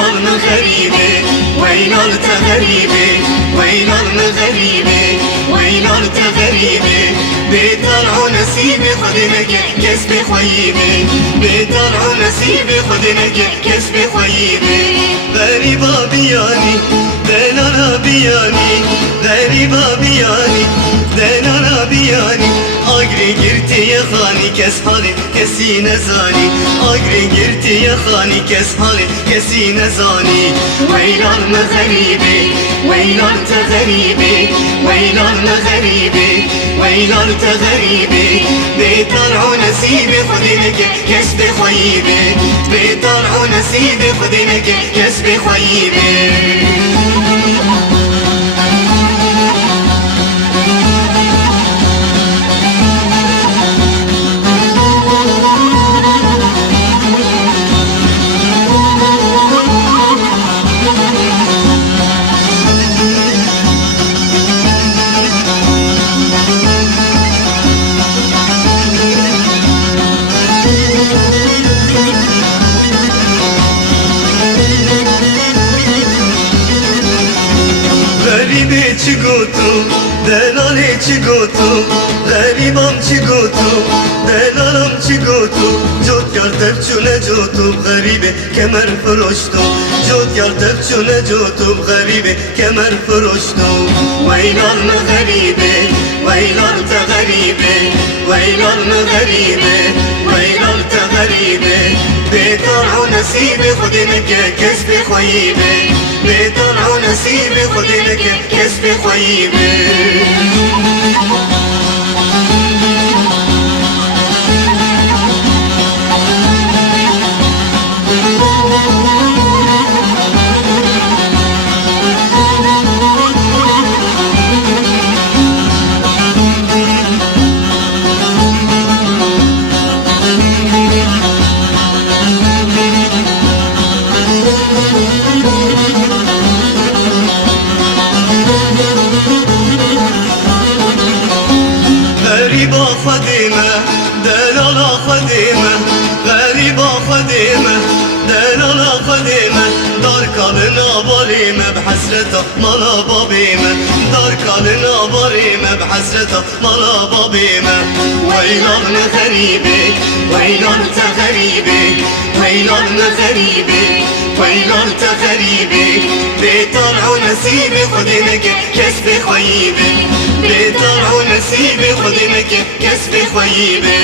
ويلالنا غريبة ويلالتا غريبة ويلالنا غريبة ويلالتا غريبة بيطلع نسيبي خدنك كسب خيبة بيطلع نسيبي خدنك كسب خيبة غريبة بياني دينانا بياني غريبة بياني دينانا بياني اگری گرتی یا خانی کس حالی کسی نزانی اگری گرتی یا خانی کس حالی کسی نزانی ویلان غریبه ویلان غریبه ویلان غریبه ویلان غریبه بیطلع نصیب خودینک کس بخویبه بیطلع نصیب خودینک کس بخویبه غریبی چی گوتو دلالی چی گوتو غریبم چی گوتو دلالم چی گوتو جود کردب چونه جوتو غریبه کمر فروشتو جود کردب چونه جوتو غریبه کمر فروشتو ویلان غریبه ویلان غریبه ویلان غریبه ویلان غریبه بیطلع نصیب خودینک کسب خویبه بیطلع نصیب خودینک کسب خویبه غريبة خديمة دلالة خديمة غريبة خديمة دلالة خديمة دار كالنا بريمة بحسرتها مالا بابيمة دار كالنا بريمة بحسرتها مالا بابيمة ويلالنا غريبة ويلالتا غريبة ويلالنا غريبة ويلالتا غريبة بيطلع نصيب خدينك كسب خيبة بيطلع نصيب خدينك كسب خيبة